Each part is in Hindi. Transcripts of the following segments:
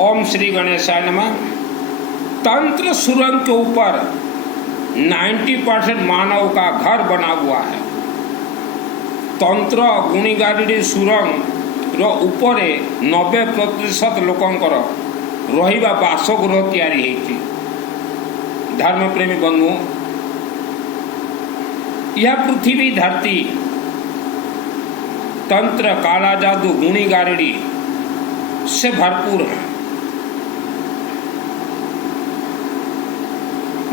ओम श्री गणेशाय नमः। तंत्र सुरंग के ऊपर 90% मानव का घर बना हुआ है। तंत्र गुणीगारिडी सुरंग रो ऊपर 90% लोकंकर रहिबा बासगृह तैयारी होती। धर्म प्रेमी बंधु, यह पृथ्वी धरती तंत्र काला जादू गुणीगारिडी से भरपूर है।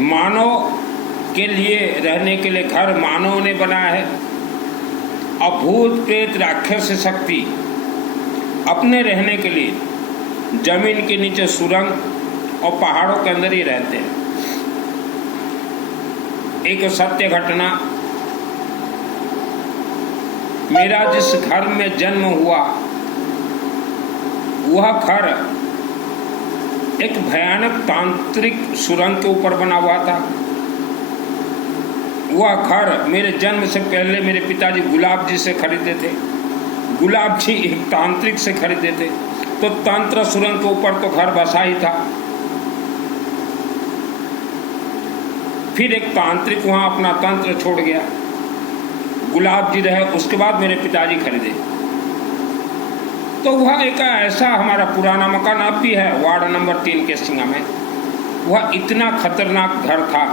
मानव के लिए रहने के लिए घर मानव ने बनाया है। अभूत प्रेत राक्षस शक्ति अपने रहने के लिए जमीन के नीचे सुरंग और पहाड़ों के अंदर ही रहते हैं। एक सत्य घटना, मेरा जिस घर में जन्म हुआ वह घर एक भयानक तांत्रिक सुरंग के ऊपर बना हुआ था। वह घर मेरे जन्म से पहले मेरे पिताजी गुलाब जी से खरीदे थे। गुलाब जी एक तांत्रिक से खरीदे थे, तो तंत्र सुरंग के ऊपर तो घर बसा ही था। फिर एक तांत्रिक वहां अपना तंत्र छोड़ गया, गुलाब जी रहे, उसके बाद मेरे पिताजी खरीदे। तो वह एक ऐसा हमारा पुराना मकान अब भी है, वार्ड नंबर 3 के सिंगा में। वह इतना खतरनाक घर था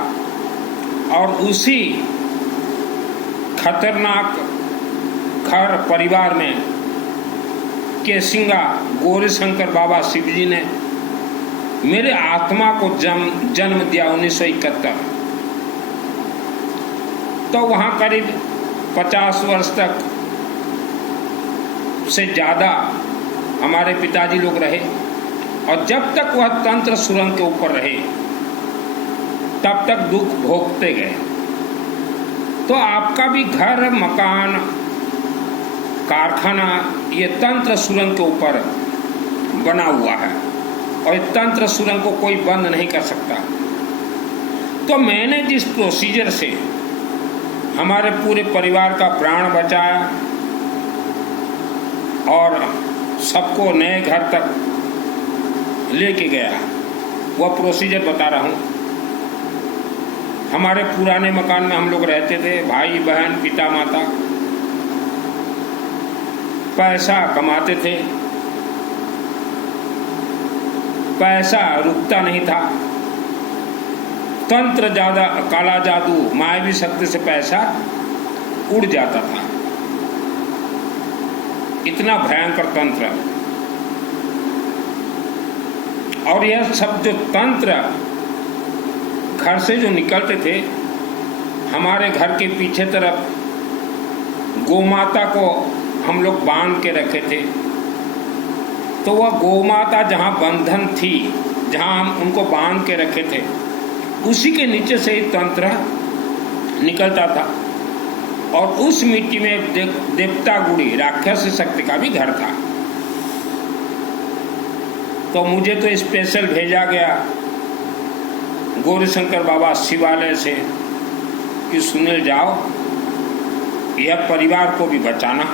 और उसी खतरनाक घर परिवार में के सिंगा गौरी शंकर बाबा शिव जी ने मेरे आत्मा को जन्म दिया 1971। तो वहाँ करीब 50 वर्ष तक से ज़्यादा हमारे पिताजी लोग रहे, और जब तक वह तंत्र सुरंग के ऊपर रहे तब तक दुख भोगते गए। तो आपका भी घर, मकान, कारखाना ये तंत्र सुरंग के ऊपर बना हुआ है और तंत्र सुरंग को कोई बंद नहीं कर सकता। तो मैंने जिस प्रोसीजर से हमारे पूरे परिवार का प्राण बचाया और सबको नए घर तक लेके गया, वह प्रोसीजर बता रहा हूँ। हमारे पुराने मकान में हम लोग रहते थे, भाई बहन, पिता माता, पैसा कमाते थे, पैसा रुकता नहीं था। तंत्र ज्यादा, काला जादू, मायावी शक्ति से पैसा उड़ जाता था। इतना भयंकर तंत्र। और यह सब जो तंत्र घर से जो निकलते थे, हमारे घर के पीछे तरफ गोमाता को हम लोग बांध के रखे थे। तो वह गोमाता जहाँ बंधन थी, जहाँ हम उनको बांध के रखे थे, उसी के नीचे से ही तंत्र निकलता था। और उस मिट्टी में देवता गुड़ी राक्षस शक्ति का भी घर था। तो मुझे तो स्पेशल भेजा गया गौरी शंकर बाबा शिवालय से कि सुनील जाओ, यह परिवार को भी बचाना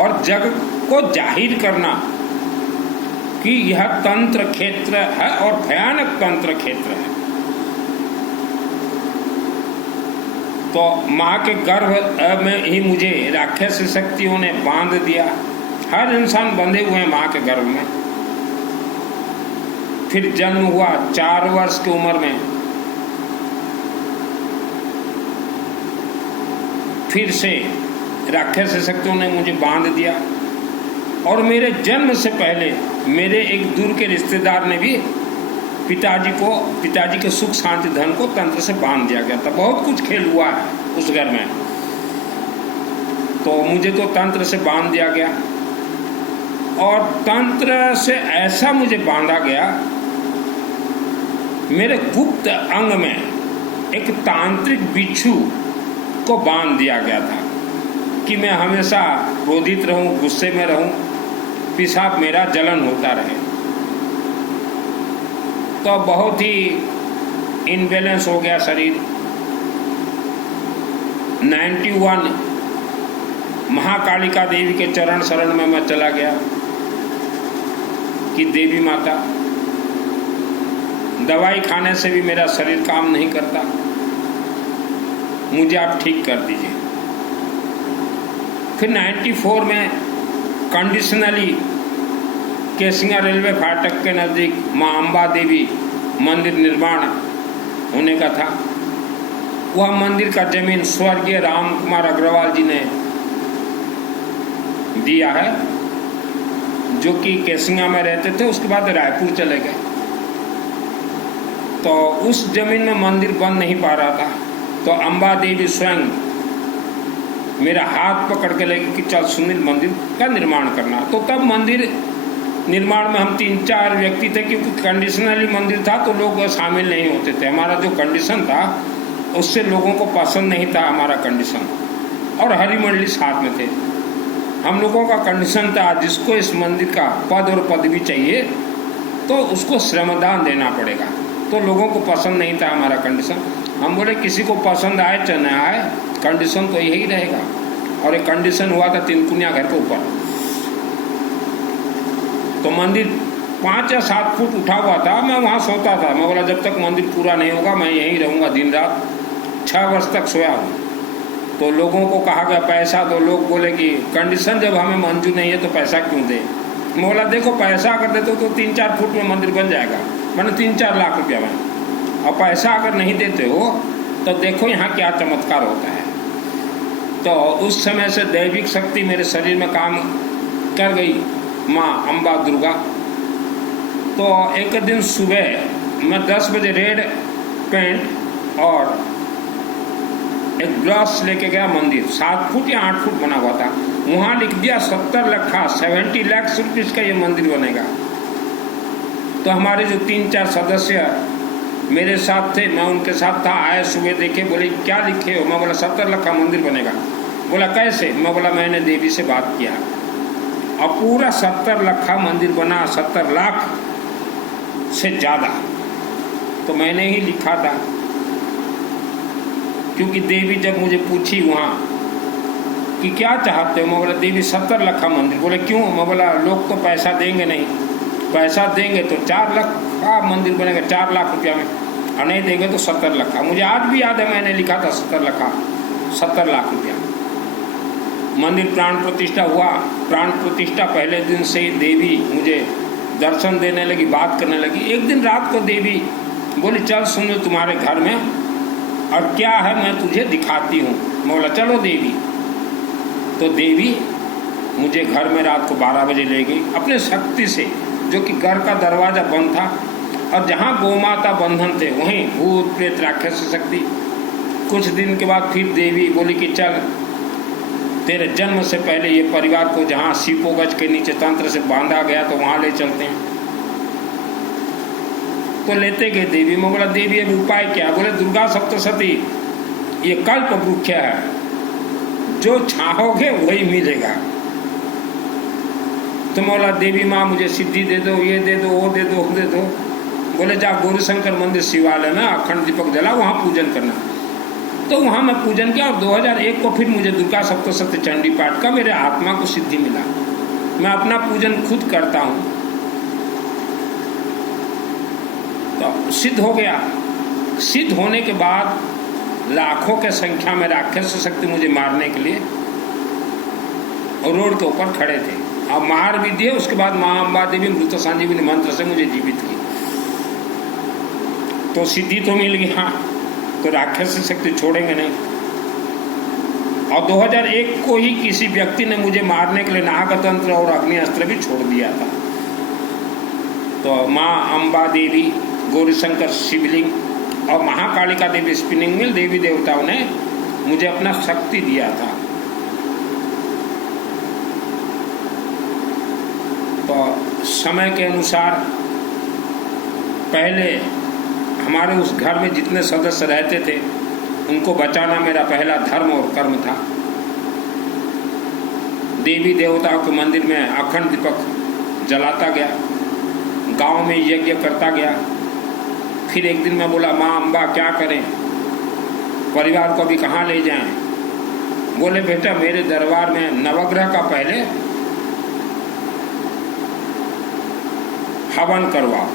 और जग को जाहिर करना कि यह तंत्र क्षेत्र है और भयानक तंत्र क्षेत्र है। तो माँ के गर्भ में ही मुझे राक्षस शक्तियों ने बांध दिया। हर इंसान बंधे हुए हैं माँ के गर्भ में। फिर जन्म हुआ 4 वर्ष की उम्र में, फिर से राक्षस शक्तियों ने मुझे बांध दिया। और मेरे जन्म से पहले मेरे एक दूर के रिश्तेदार ने भी पिताजी के सुख शांति धन को तंत्र से बांध दिया गया था। बहुत कुछ खेल हुआ है उस घर में। तो मुझे तो तंत्र से बांध दिया गया, और तंत्र से ऐसा मुझे बांधा गया, मेरे गुप्त अंग में एक तांत्रिक बिच्छू को बांध दिया गया था कि मैं हमेशा क्रोधित रहूं, गुस्से में रहूं, पेशाब मेरा जलन होता रहे। तो बहुत ही इनबैलेंस हो गया शरीर। 91 महाकालिका देवी के चरण शरण में मैं चला गया। कि देवी माता, दवाई खाने से भी मेरा शरीर काम नहीं करता, मुझे आप ठीक कर दीजिए। फिर 94 में कंडीशनली केसिंगा रेलवे फाटक के नज़दीक माँ अम्बा देवी मंदिर निर्माण होने का था। वह मंदिर का जमीन स्वर्गीय राम कुमार अग्रवाल जी ने दिया है, जो कि केसिंगा में रहते थे, उसके बाद रायपुर चले गए। तो उस जमीन में मंदिर बन नहीं पा रहा था, तो अम्बा देवी स्वयं मेरा हाथ पकड़ के लगी कि चल सुनील, मंदिर का निर्माण करना। तो तब मंदिर निर्माण में हम 3-4 व्यक्ति थे, क्योंकि कंडीशनली मंदिर था तो लोग शामिल नहीं होते थे। हमारा जो कंडीशन था उससे लोगों को पसंद नहीं था हमारा कंडीशन, और हरी मंडली साथ में थे। हम लोगों का कंडीशन था जिसको इस मंदिर का पद और पदवी चाहिए तो उसको श्रमदान देना पड़ेगा। तो लोगों को पसंद नहीं था हमारा कंडीशन। हम बोले किसी को पसंद आए चाहे न आए, कंडीशन तो यही रहेगा। और एक कंडीशन हुआ था तिनकुनिया घर के ऊपर। तो मंदिर 5 या 7 फुट उठा हुआ था। मैं वहाँ सोता था। मैं बोला जब तक मंदिर पूरा नहीं होगा मैं यहीं रहूँगा दिन रात। 6 वर्ष तक सोया हूँ। तो लोगों को कहा गया पैसा दो। लोग बोले कि कंडीशन जब हमें मंजूर नहीं है तो पैसा क्यों दे। मैं बोला देखो पैसा अगर देते हो तो 3-4 फुट में मंदिर बन जाएगा, मैंने 3-4 लाख रुपया में। और पैसा अगर नहीं देते हो तो देखो यहाँ क्या चमत्कार होता है। तो उस समय से दैविक शक्ति मेरे शरीर में काम कर गई, माँ अम्बा दुर्गा। तो एक दिन सुबह मैं 10 बजे रेड पेंट और एक ग्लास लेके गया मंदिर। 7 फुट या 8 फुट बना हुआ था। वहाँ लिख दिया 70 लाख रुपीस का ये मंदिर बनेगा। तो हमारे जो 3-4 सदस्य मेरे साथ थे, मैं उनके साथ था, आए सुबह देखे, बोले क्या लिखे हो। मैं बोला 70 लाख का मंदिर बनेगा। बोला कैसे। मैं बोला मैंने देवी से बात किया और पूरा 70 लाख का मंदिर बना, 70 लाख से ज़्यादा। तो मैंने ही लिखा था, क्योंकि देवी जब मुझे पूछी वहाँ कि क्या चाहते हो, मैं बोला देवी 70 लाख का मंदिर। बोले क्यों। मैं बोला लोग तो पैसा देंगे नहीं, पैसा देंगे तो 4 लाख का मंदिर बनेगा, 4 लाख रुपया में, और नहीं देंगे तो 70 लाख का। मुझे आज भी याद है मैंने लिखा था 70 लाख का, 70 लाख रुपया। मंदिर प्राण प्रतिष्ठा हुआ। प्राण प्रतिष्ठा पहले दिन से ही देवी मुझे दर्शन देने लगी, बात करने लगी। एक दिन रात को देवी बोली चल सुन तुम्हारे घर में और क्या है मैं तुझे दिखाती हूँ। मैं बोला चलो देवी। तो देवी मुझे घर में रात को 12 बजे ले गई अपने शक्ति से, जो कि घर का दरवाज़ा बंद था और जहाँ गौमाता बंधन थे वहीं भूत प्रेत राक्षस शक्ति। कुछ दिन के बाद फिर देवी बोली कि चल तेरे जन्म से पहले ये परिवार को जहाँ सीपोगज के नीचे तंत्र से बांधा गया तो वहाँ ले चलते हैं। तो लेते गए देवी। मैं बोला देवी अब उपाय क्या। बोले दुर्गा सप्तशती ये कल्प वृक्ष है, जो चाहोगे वही मिलेगा। तो मैं बोला देवी माँ मुझे सिद्धि दे दो, ये दे दो, वो दे दो, वो दे दो। बोले जा गौरीशंकर मंदिर शिवालय में अखंड दीपक जला, वहाँ पूजन करना। तो वहाँ मैं पूजन किया और 2001 को फिर मुझे दुर्गा सप्तशती चंडी पाठ का मेरे आत्मा को सिद्धि मिला। मैं अपना पूजन खुद करता हूँ। तो सिद्ध हो गया। सिद्ध होने के बाद लाखों के संख्या में राक्षस शक्ति मुझे मारने के लिए रोड के ऊपर खड़े थे और मार भी दिए। उसके बाद माँ अम्बा देवी मृत संजीवनी मंत्र से मुझे जीवित की। तो सिद्धि तो मिल गई। हाँ, तो राक्षस शक्ति छोड़ेंगे नहीं। और 2001 को ही किसी व्यक्ति ने मुझे मारने के लिए नागतंत्र और अग्नि अस्त्र भी छोड़ दिया था। तो माँ अम्बा देवी, गौरीशंकर शिवलिंग और महाकालिका देवी स्पिनिंग मिल देवी देवताओं ने मुझे अपना शक्ति दिया था। तो समय के अनुसार पहले हमारे उस घर में जितने सदस्य रहते थे उनको बचाना मेरा पहला धर्म और कर्म था। देवी देवताओं के मंदिर में अखंड दीपक जलाता गया, गांव में यज्ञ करता गया। फिर एक दिन मैं बोला माँ अम्बा क्या करें, परिवार को भी कहाँ ले जाएं। बोले बेटा मेरे दरबार में नवग्रह का पहले हवन करवाओ।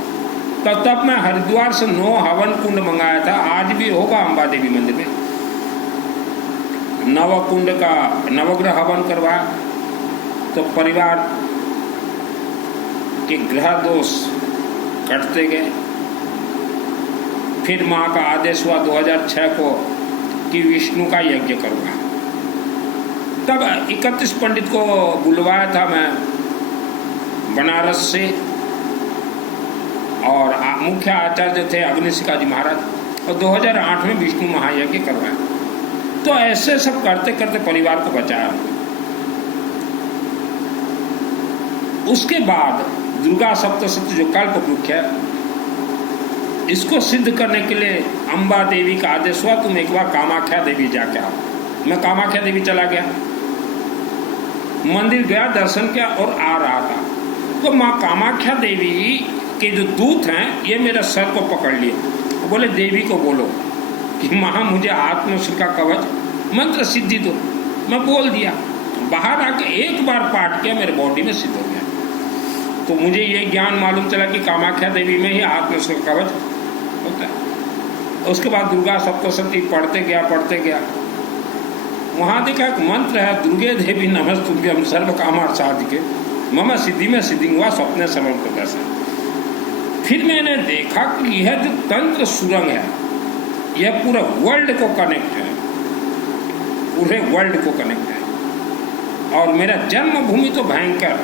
तब मैं हरिद्वार से 9 हवन कुंड मंगाया था, आज भी होगा अंबा देवी मंदिर में। नवकुंड का नवग्रह हवन करवाया तो परिवार के ग्रह दोष कटते गए। फिर माँ का आदेश हुआ 2006 को कि विष्णु का यज्ञ करवाया। तब 31 पंडित को बुलवाया था मैं बनारस से, और मुख्य आचार्य थे अग्निशिखा जी महाराज, और 2008 में विष्णु महायज्ञ करवाया। तो ऐसे सब करते करते परिवार को बचाया। उसके बाद दुर्गा सप्तशती जो कल्प वृक्ष है, इसको सिद्ध करने के लिए अंबा देवी का आदेश हुआ तुम एक बार कामाख्या देवी जाके आओ। मैं कामाख्या देवी चला गया, मंदिर गया, दर्शन किया और आ रहा था तो माँ कामाख्या देवी के जो दूत हैं ये मेरे सर को पकड़ लिए, बोले देवी को बोलो कि माँ मुझे आत्मश्री का कवच मंत्र सिद्धि दो। मैं बोल दिया, बाहर आके एक बार पाठ किया, मेरे बॉडी में सिद्ध हो गया। तो मुझे ये ज्ञान मालूम चला कि कामाख्या देवी में ही आत्मश्री का कवच होता है। उसके बाद दुर्गा सप्तशती पढ़ते गया, वहाँ देखा एक मंत्र है, दुर्गे देवी नमस्तुभ्यं सर्व कामार्थसाधिके मम सिद्धि में सिद्धि हुआ स्वप्ने सर्वं प्रदर्शन। फिर मैंने देखा कि यह जो तंत्र सुरंग है यह पूरे वर्ल्ड को कनेक्ट है, पूरे वर्ल्ड को कनेक्ट है। और मेरा जन्मभूमि तो भयंकर,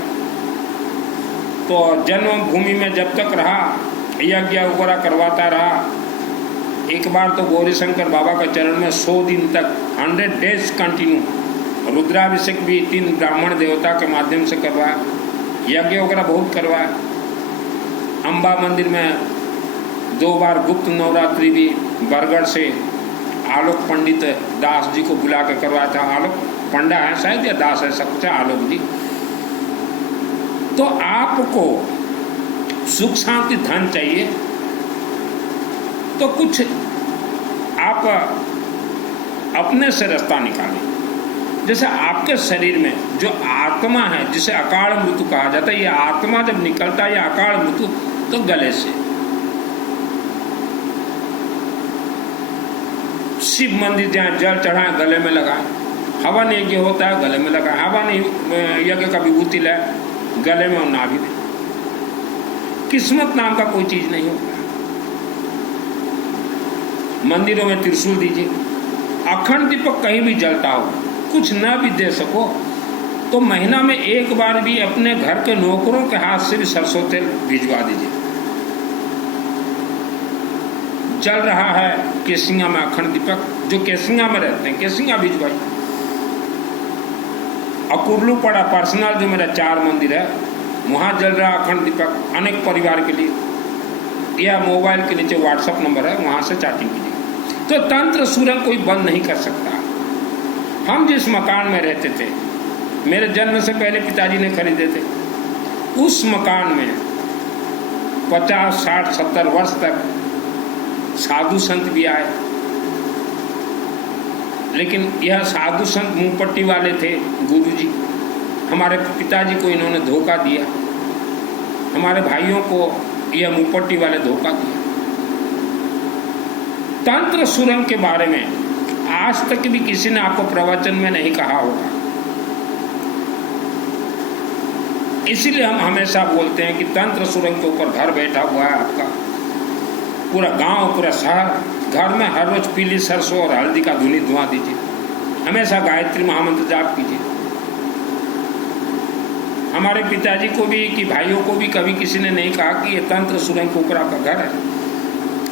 तो जन्मभूमि में जब तक रहा यज्ञ वगैरह करवाता रहा। एक बार तो गौरीशंकर बाबा का चरण में 100 दिन तक 100 डेज कंटिन्यू रुद्राभिषेक भी 3 ब्राह्मण देवता के माध्यम से करवाया, यज्ञ वगैरह बहुत करवाया। अंबा मंदिर में 2 बार गुप्त नवरात्रि भी बरगढ़ से आलोक पंडित दास जी को बुला कर करवाया था। आलोक पंडा है शायद या दास है, सब कुछ आलोक जी। तो आपको सुख शांति धन चाहिए तो कुछ आप अपने से रास्ता निकालें। जैसे आपके शरीर में जो आत्मा है जिसे अकाल मृत्यु कहा जाता है, ये आत्मा जब निकलता है ये अकाल मृत्यु तो गले से। शिव मंदिर जहाँ जल चढ़ाए गले में लगाए, हवन यज्ञ होता है गले में लगाए, हवन यज्ञ का विभूति ले गले में और नाभि में। किस्मत नाम का कोई चीज नहीं होता। मंदिरों में त्रिशूल दीजिए, अखंड दीपक कहीं भी जलता हो, कुछ न भी दे सको तो महीना में एक बार भी अपने घर के नौकरों के हाथ से भी सरसों तेल भिजवा दीजिए। जल रहा है केसिंगा में अखंड दीपक, जो केसिंगा में रहते हैं केसिंगा भिजवाइए। अकुरलू पड़ा पर्सनल जो मेरा 4 मंदिर है वहाँ जल रहा अखंड दीपक अनेक परिवार के लिए, या मोबाइल के नीचे व्हाट्सएप नंबर है वहाँ से चैटिंग कीजिए। तो तंत्र सुरंग कोई बंद नहीं कर सकता। हम जिस मकान में रहते थे, मेरे जन्म से पहले पिताजी ने खरीदे थे, उस मकान में 50, 60, 70 वर्ष तक साधु संत भी आए, लेकिन यह साधु संत मुंह पट्टी वाले थे। गुरुजी हमारे पिताजी को इन्होंने धोखा दिया, हमारे भाइयों को यह मुंह पट्टी वाले धोखा दिया। तंत्र सुरंग के बारे में आज तक भी किसी ने आपको प्रवचन में नहीं कहा होगा। इसीलिए हम हमेशा बोलते हैं कि तंत्र सुरंग के ऊपर घर बैठा हुआ है आपका पूरा गांव, पूरा शहर। घर में हर रोज पीली सरसों और हल्दी का धुनी धुआं दीजिए, हमेशा गायत्री महामंत्र जाप कीजिए। हमारे पिताजी को भी कि भाइयों को भी कभी किसी ने नहीं कहा कि ये तंत्र सुरंग के ऊपर आपका घर है।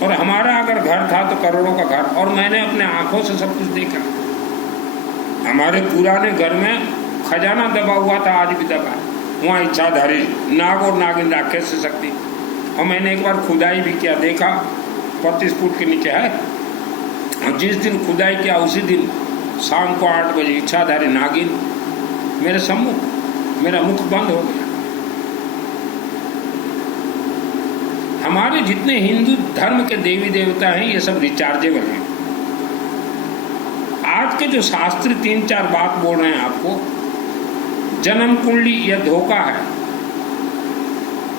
और हमारा अगर घर था तो करोड़ों का घर, और मैंने अपने आंखों से सब कुछ देखा। हमारे पुराने घर में खजाना दबा हुआ था, आज भी दबा है। वहाँ इच्छाधारी नाग और नागिन राक्षस से शक्ति, और मैंने एक बार खुदाई भी किया, देखा 25 फुट के नीचे है। और जिस दिन खुदाई किया उसी दिन शाम को 8 बजे इच्छाधारी नागिन मेरे सम्मुख, मेरा मुख बंद हो गया। हमारे जितने हिंदू धर्म के देवी देवता हैं ये सब रिचार्जेबल हैं। आज के जो शास्त्री 3-4 बात बोल रहे हैं आपको, जन्म कुंडली यह धोखा है।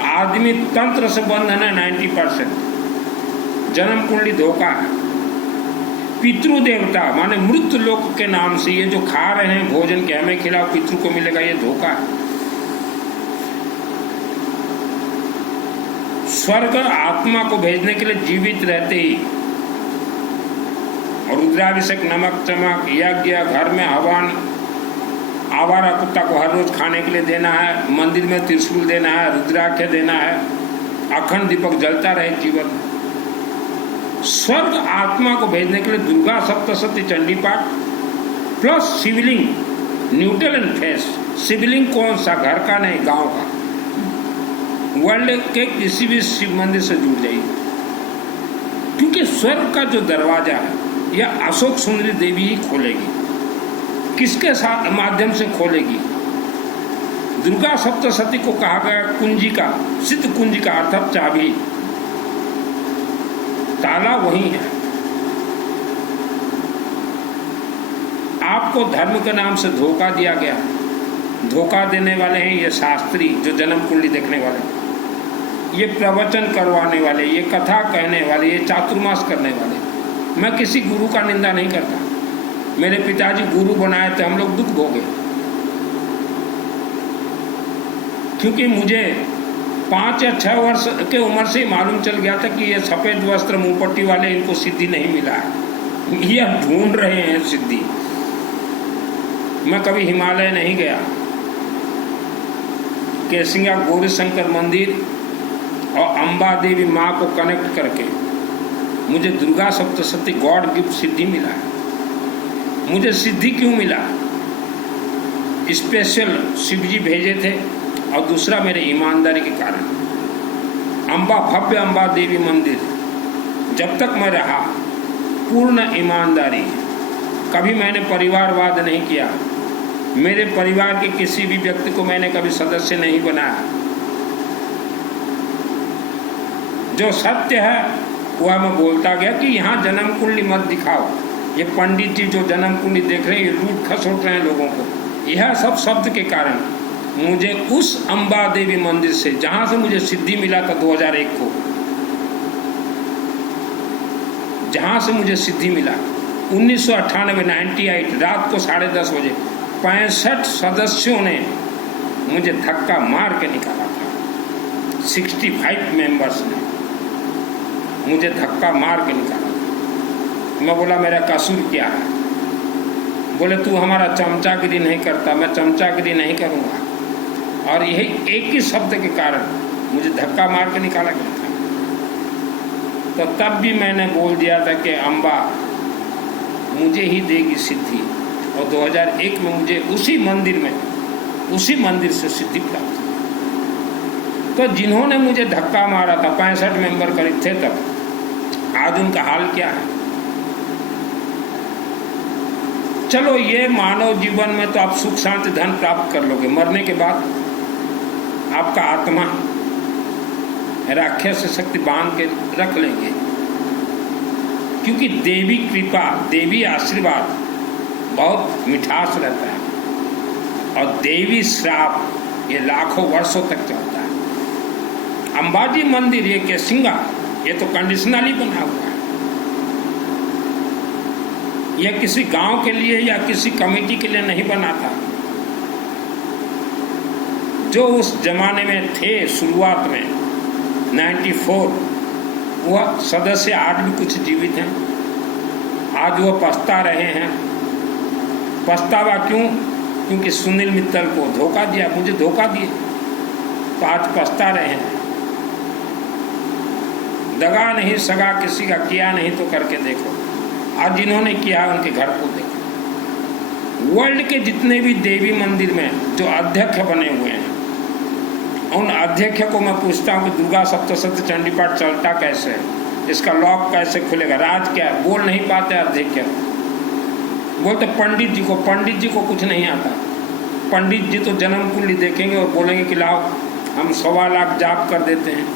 आदमी तंत्र से बंधन है 90%। जन्म कुंडली धोखा है। पितृ देवता माने मृत लोक के नाम से ये जो खा रहे हैं भोजन के हमें खिलाओ पितृ को मिलेगा, ये धोखा है। स्वर्ग आत्मा को भेजने के लिए जीवित रहते ही रुद्राभिषेक, नमक चमक, यज्ञ, घर में हवन, आवारा कुत्ता को हर रोज खाने के लिए देना है, मंदिर में त्रिशूल देना है, रुद्राक्ष देना है, अखंड दीपक जलता रहे जीवन। स्वर्ग आत्मा को भेजने के लिए दुर्गा सप्तशती चंडी पाठ plus Shivling, neutral and face. Shivling कौन सा? घर का नहीं, गांव का। वर्ल्ड के किसी भी शिव मंदिर से जुड़ जाइए, क्योंकि स्वर्ग का जो दरवाजा है यह अशोक सुंदरी देवी ही खोलेगी। किसके साथ माध्यम से खोलेगी? दुर्गा सप्तशती को कहा गया कुंजिका, सिद्ध कुंजिका अर्थात चाबी। ताला वही है। आपको धर्म के नाम से धोखा दिया गया। धोखा देने वाले हैं ये शास्त्री जो जन्म कुंडली देखने वाले, ये प्रवचन करवाने वाले, ये कथा कहने वाले, ये चातुर्मास करने वाले। मैं किसी गुरु का निंदा नहीं करता। मेरे पिताजी गुरु बनाए थे, हम लोग दुख भोगे, क्योंकि मुझे 5 या 6 वर्ष के उम्र से ही मालूम चल गया था कि ये सफेद वस्त्र मुंहपट्टी वाले इनको सिद्धि नहीं मिला है, ये ढूंढ रहे हैं सिद्धि। मैं कभी हिमालय नहीं गया। केसिंगा गौरी शंकर मंदिर और अम्बा देवी माँ को कनेक्ट करके मुझे दुर्गा सप्तशती गॉड गिफ्ट सिद्धि मिला है। मुझे सिद्धि क्यों मिला? स्पेशल शिवजी भेजे थे और दूसरा मेरे ईमानदारी के कारण। अम्बा, भव्य अम्बा देवी मंदिर, जब तक मैं रहा पूर्ण ईमानदारी, कभी मैंने परिवारवाद नहीं किया। मेरे परिवार के किसी भी व्यक्ति को मैंने कभी सदस्य नहीं बनाया। जो सत्य है वह मैं बोलता गया कि यहाँ जन्म कुंडली मत दिखाओ। ये पंडित जी जो जन्म कुंडली देख रहे हैं, ये लूट खसोट रहे हैं लोगों को। यह सब शब्द के कारण मुझे उस अम्बा देवी मंदिर से, जहाँ से मुझे सिद्धि मिला था 2001 को, जहाँ से मुझे सिद्धि मिला 1998 रात को 10:30 बजे 65 सदस्यों ने मुझे धक्का मार के निकाला था। 65 मेंबर्स ने मुझे धक्का मार के निकाला। मैं बोला मेरा कसूर क्या है? बोले तू हमारा चमचागिरी नहीं करता। मैं चमचागिरी नहीं करूँगा। और यही एक ही शब्द के कारण मुझे धक्का मार के निकाला गया था। तो तब भी मैंने बोल दिया था कि अम्बा मुझे ही देगी सिद्धि। और 2001 में मुझे उसी मंदिर से सिद्धि प्राप्त हुई। तो जिन्होंने मुझे धक्का मारा था, 65 मेंबर करीब थे तब, आज उनका हाल क्या है? चलो ये मानव जीवन में तो आप सुख शांति धन प्राप्त कर लोगे, मरने के बाद आपका आत्मा राक्षस शक्ति बांध के रख लेंगे, क्योंकि देवी कृपा, देवी आशीर्वाद बहुत मिठास रहता है और देवी श्राप ये लाखों वर्षों तक चलता है। अंबाजी मंदिर ये केसिंगा ये तो कंडीशनली बना हुआ है। यह किसी गांव के लिए या किसी कमेटी के लिए नहीं बना था। जो उस जमाने में थे शुरुआत में 94, वह सदस्य आज भी कुछ जीवित हैं। आज वह पछता रहे हैं। पछतावा क्यों? क्योंकि सुनील मित्तल को धोखा दिया, मुझे धोखा दिए, तो आज पछता रहे हैं। दगा नहीं सगा किसी का किया नहीं तो करके देखो। आज जिन्होंने किया उनके घर को देखो। वर्ल्ड के जितने भी देवी मंदिर में जो अध्यक्ष बने हुए हैं, उन अध्यक्ष को मैं पूछता हूँ कि दुर्गा सप्तशती चंडी पाठ चलता कैसे है, इसका लॉक कैसे खुलेगा, राज क्या है? बोल नहीं पाते अध्यक्ष। बोलते पंडित जी को कुछ नहीं आता। पंडित जी तो जन्म कुंडली देखेंगे और बोलेंगे कि लाओ हम 1.25 लाख जाप कर देते हैं,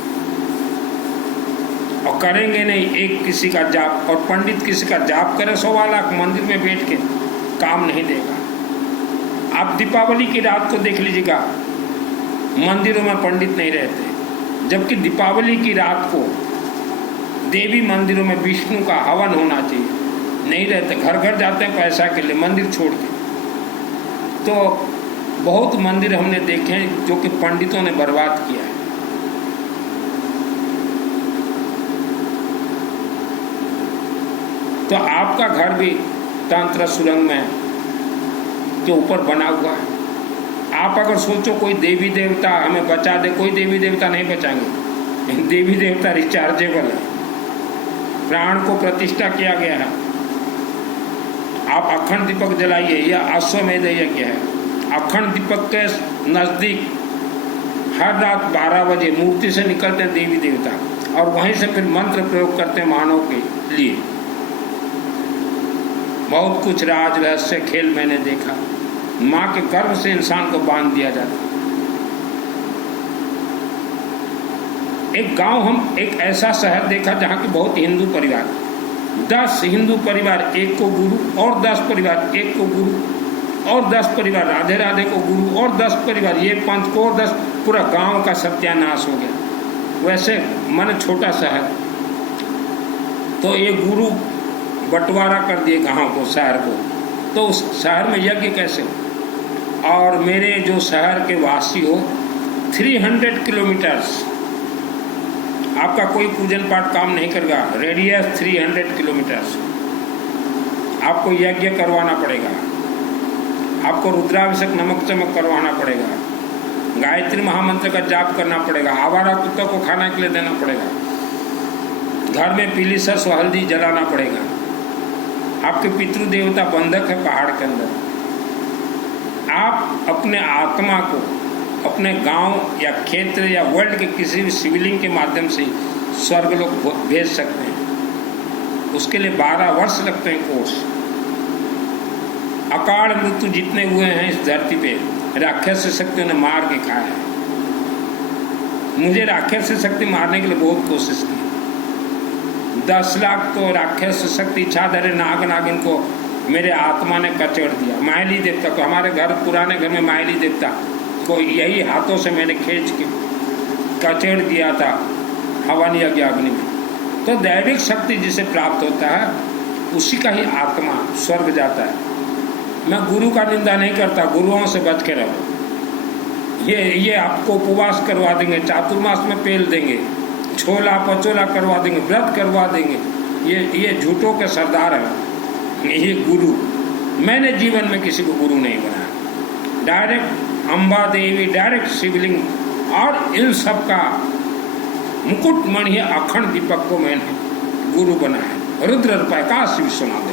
और करेंगे नहीं एक किसी का जाप। और पंडित किसी का जाप करे 1.25 लाख मंदिर में बैठ के, काम नहीं देगा। आप दीपावली की रात को देख लीजिएगा, मंदिरों में पंडित नहीं रहते, जबकि दीपावली की रात को देवी मंदिरों में विष्णु का हवन होना चाहिए, नहीं रहते, घर घर जाते हैं पैसा के लिए, मंदिर छोड़ के। तो बहुत मंदिर हमने देखे हैं जो कि पंडितों ने बर्बाद किया है। तो आपका घर भी तंत्र सुरंग में के ऊपर बना हुआ है। आप अगर सोचो कोई देवी देवता हमें बचा दे, कोई देवी देवता नहीं बचाएंगे। देवी देवता रिचार्जेबल है, प्राण को प्रतिष्ठा किया गया है। आप अखंड दीपक जलाइए, यह अश्वमेध यज्ञ है। अखंड दीपक के नज़दीक हर रात 12 बजे मूर्ति से निकलते हैं देवी देवता, और वहीं से फिर मंत्र प्रयोग करते हैं मानव के लिए। बहुत कुछ राज रहस्य खेल मैंने देखा। माँ के गर्भ से इंसान को बांध दिया जाता। एक गांव, हम एक ऐसा शहर देखा जहाँ की बहुत हिंदू परिवार, 10 हिंदू परिवार एक को गुरु, और 10 परिवार एक को गुरु, और 10 परिवार राधे राधे को गुरु, और 10 परिवार ये पंथ को, और 10, पूरा गांव का सत्यानाश हो गया। वैसे मन छोटा शहर, तो ये गुरु बंटवारा कर दिए गांव को, शहर को, तो उस शहर में यज्ञ कैसे हो? और मेरे जो शहर के वासी हो, 300 किलोमीटर्स आपका कोई पूजन पाठ काम नहीं करेगा। रेडियस 300 किलोमीटर्स आपको यज्ञ करवाना पड़ेगा, आपको रुद्राभिषेक नमक चमक करवाना पड़ेगा, गायत्री महामंत्र का जाप करना पड़ेगा, आवारा कुत्ता को खाना के लिए देना पड़ेगा, घर में पीली सरसों हल्दी जलाना पड़ेगा। आपके पितृ देवता बंधक है पहाड़ के अंदर। आप अपने आत्मा को अपने गांव या क्षेत्र या वर्ल्ड के किसी भी शिवलिंग के माध्यम से स्वर्ग लोग भेज सकते हैं। उसके लिए 12 वर्ष लगते हैं कोर्स। अकाल मृत्यु जितने हुए हैं इस धरती पे, राक्षस शक्तियों ने मार के खाया है। मुझे राक्षस शक्ति मारने के लिए बहुत कोशिश की। 10 लाख तो राक्षस शक्ति इच्छाधारी नाग नागिन को मेरे आत्मा ने कचड़ दिया। मायली देवता को, हमारे घर पुराने घर में मायली देवता को यही हाथों से मैंने खींच के कचड़ दिया था हवन यज्ञ अग्नि में। तो दैविक शक्ति जिसे प्राप्त होता है उसी का ही आत्मा स्वर्ग जाता है। मैं गुरु का निंदा नहीं करता, गुरुओं से बच के रहो। ये आपको उपवास करवा देंगे, चातुर्मास में पेल देंगे, छोला पचोला करवा देंगे, व्रत करवा देंगे। ये झूठों के सरदार हैं ये गुरु। मैंने जीवन में किसी को गुरु नहीं बनाया। डायरेक्ट अम्बा देवी, डायरेक्ट शिवलिंग, और इन सब का मुकुट मणि अखंड दीपक को मैंने गुरु बनाया। रुद्र रूपाय काशी विश्वनाथ।